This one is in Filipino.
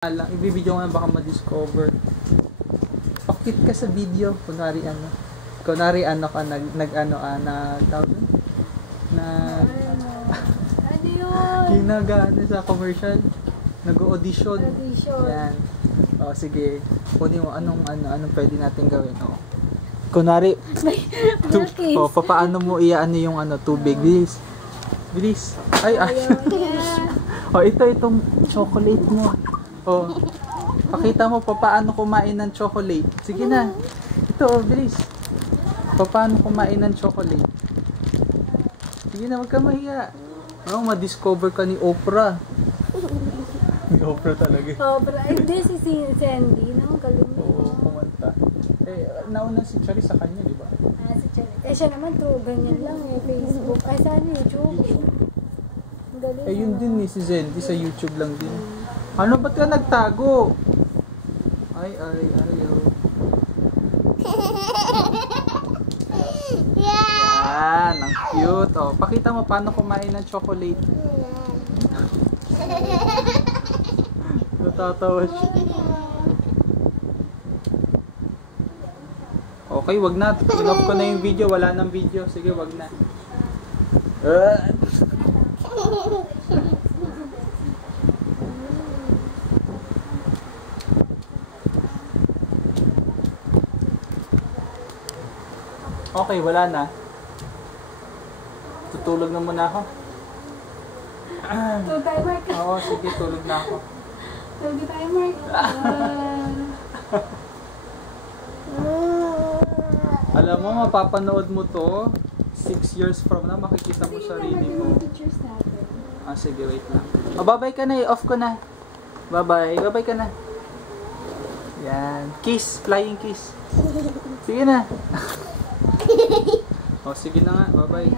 lang, ibibidyo ko na baka ma-discover. Pakit ka sa video, kunwari ano ka, Ano yun? ginagano sa commercial, nag-audition. Audition. Yan. O, sige. Kunin mo, anong pwede natin gawin, o. Kunwari, papaano mo iaano yung tubig, bilis. Bilis. Ay. O, itong chocolate mo. O, pakita mo paano kumain ng chocolate. Sige na. Ito, bilis. Paano kumain ng chocolate. Sige na, wag ka mahiya. Ma-discover ka ni Oprah. Ni Oprah talaga. Oprah. Hindi, si Sandy, no? Galing mo. Oo, kumanta. Nauna si Charis sa kanya, di ba? Si Cherry. Siya naman, true, ganyan lang Facebook. Ay, saan YouTube? Galing. Yun din si Zendy sa YouTube lang din. Ano, ba't ka nagtago? Ay, oh. Yan, ang cute. Oh, pakita mo paano kumain ng chocolate. Natatawa siya. Okay, wag na. Enough ko na yung video. Wala nang video. Sige, wag na. Okay, wala na. Tutulog na muna ako. Tulog tayo, Mark. Oo, sige, tulog na ako. Tulog tayo, Mark. Alam mo, mapapanood mo to 6 years from now, makikita mo sarili mo. Pictures natin. Sige, wait lang. Bye-bye ka na, off ko na. Bye-bye ka na. Yan. Kiss, flying kiss. Sige na. Sige na nga, bye-bye.